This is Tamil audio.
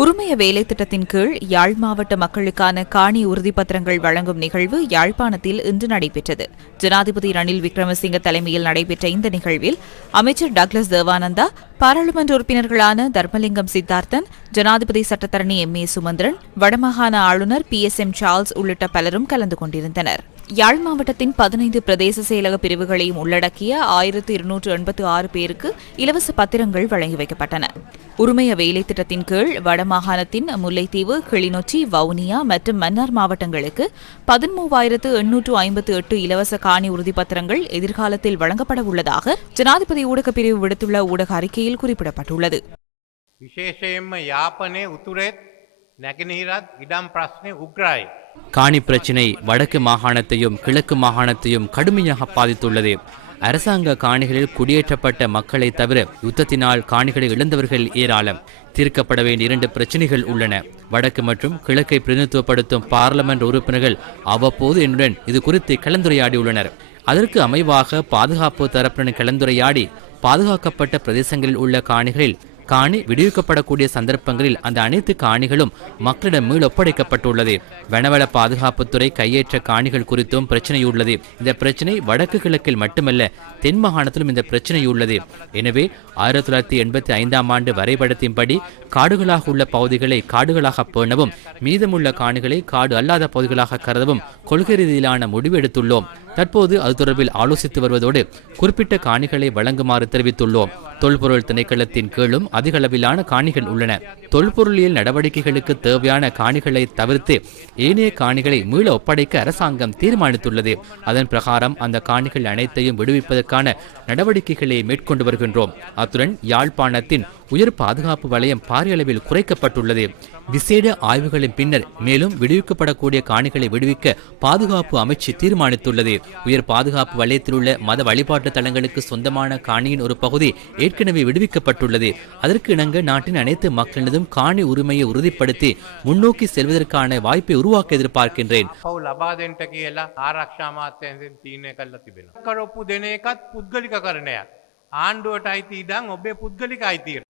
உரிமைய வேலை திட்டத்தின் கீழ் யாழ் மாவட்ட மக்களுக்கான காணி உறுதிப்பத்திரங்கள் வழங்கும் நிகழ்வு யாழ்ப்பாணத்தில் இன்று நடைபெற்றது. ஜனாதிபதி ரணில் விக்ரமசிங்க தலைமையில் நடைபெற்ற இந்த நிகழ்வில் அமைச்சர் டக்ளஸ் தேவானந்தா, பாராளுமன்ற உறுப்பினர்களான தர்மலிங்கம் சித்தார்த்தன், ஜனாதிபதி சட்டத்தரணி எம். ஏ. சுமந்திரன், வடமாகாண ஆளுநர் PSM சார்ல்ஸ் உள்ளிட்ட பலரும் கலந்து கொண்டிருந்தனர். யாழ் மாவட்டத்தின் 15 பிரதேச செயலக பிரிவுகளையும் உள்ளடக்கிய 1286 பேருக்கு இலவச பத்திரங்கள் வழங்கி வைக்கப்பட்டன. உரிமைய வேலை திட்டத்தின் கீழ் வடமாகாணத்தின் முல்லைத்தீவு, கிளிநொச்சி, வவுனியா மற்றும் மன்னார் மாவட்டங்களுக்கு 13,858 இலவச காணி உறுதிப்பத்திரங்கள் எதிர்காலத்தில் வழங்கப்பட உள்ளதாக ஜனாதிபதி ஊடகப் பிரிவு விடுத்துள்ள ஊடக அறிக்கையில் குறிப்பிடப்பட்டுள்ளது. විශේෂයෙන්ම යාපනයේ උතුරෙත් නැගෙනහිරත් ඉඩම් ප්‍රශ්නේ උග්‍රයි. காணி பிரச்சினை வடக்கு மாகாணத்தையும் கிழக்கு மாகாணத்தையும் கடுமையாக பாதித்துள்ளது. அரசாங்க காணிகளில் குடியேற்றப்பட்ட மக்களை தவிர யுத்தத்தினால் காணிகளை இழந்தவர்கள் ஏராளம். தீர்க்கப்பட வேண்டிய 2 பிரச்சினைகள் உள்ளன. வடக்கு மற்றும் கிழக்கை பிரதிநிதித்துவப்படுத்தும் பாராளுமன்ற உறுப்பினர்கள் அவ்வப்போது என்னுடன் இது குறித்து கலந்துரையாடியுள்ளனர். அதற்கு அமைவாக பாதுகாப்பு தரப்புடன் கலந்துரையாடி பாதுகாக்கப்பட்ட பிரதேசங்களில் உள்ள காணிகளில் காணி விடுவிக்கப்படக்கூடிய சந்தர்ப்பங்களில் அந்த அனைத்து காணிகளும் மக்களிடம் மீள் ஒப்படைக்கப்பட்டுள்ளது. வனவள பாதுகாப்புத்துறை கையேற்ற காணிகள் குறித்தும் பிரச்சனையுள்ளது. இந்த பிரச்சனை வடக்கு கிழக்கில் மட்டுமல்ல, தென் மாகாணத்திலும் இந்த பிரச்சனையுள்ளது. எனவே 1985ஆம் ஆண்டு வரைபடத்தின்படி காடுகளாக உள்ள பகுதிகளை காடுகளாக பேணவும், மீதமுள்ள காணிகளை காடு அல்லாத பகுதிகளாக கருதவும் கொள்கை ரீதியிலான முடிவு எடுத்துள்ளோம். தற்போது அது தொடர்பில் ஆலோசித்து வருவதோடு குறிப்பிட்ட காணிகளை வழங்குமாறு தெரிவித்துள்ளோம். தொல்பொருள் திணைக்களத்தின் கீழும் அதிக அளவிலான காணிகள் உள்ளன. தொல்பொருளியல் நடவடிக்கைகளுக்கு தேவையான காணிகளை தவிர்த்து ஏனைய காணிகளை மீள ஒப்படைக்க அரசாங்கம் தீர்மானித்துள்ளது. அதன் பிரகாரம் அந்த காணிகள் அனைத்தையும் விடுவிப்பதற்கான நடவடிக்கைகளை மேற்கொண்டு வருகின்றோம். அத்துடன் யாழ்ப்பாணத்தின் உயர் பாதுகாப்பு வலயம் பாரிய அளவில் குறைக்கப்பட்டுள்ளது. விசேட ஆய்வுகளின் பின்னர் மேலும் விடுவிக்கப்படக்கூடிய காணிகளை விடுவிக்க பாதுகாப்பு அமைச்சு தீர்மானித்துள்ளது. உயர் பாதுகாப்பு வலயத்தில் உள்ள மத வழிபாட்டு தலங்களுக்கு சொந்தமான காணியின் ஒரு பகுதி ஏற்கனவே விடுவிக்கப்பட்டுள்ளது. அதற்கு இணங்க நாட்டின் அனைத்து மக்களினதும் காணி உரிமையை உறுதிப்படுத்தி முன்னோக்கி செல்வதற்கான வாய்ப்பை உருவாக்க எதிர்பார்க்கின்றேன். ආණ්ඩුවට අයිති ඉඩම් ඔබේ පුද්ගලික අයිතියට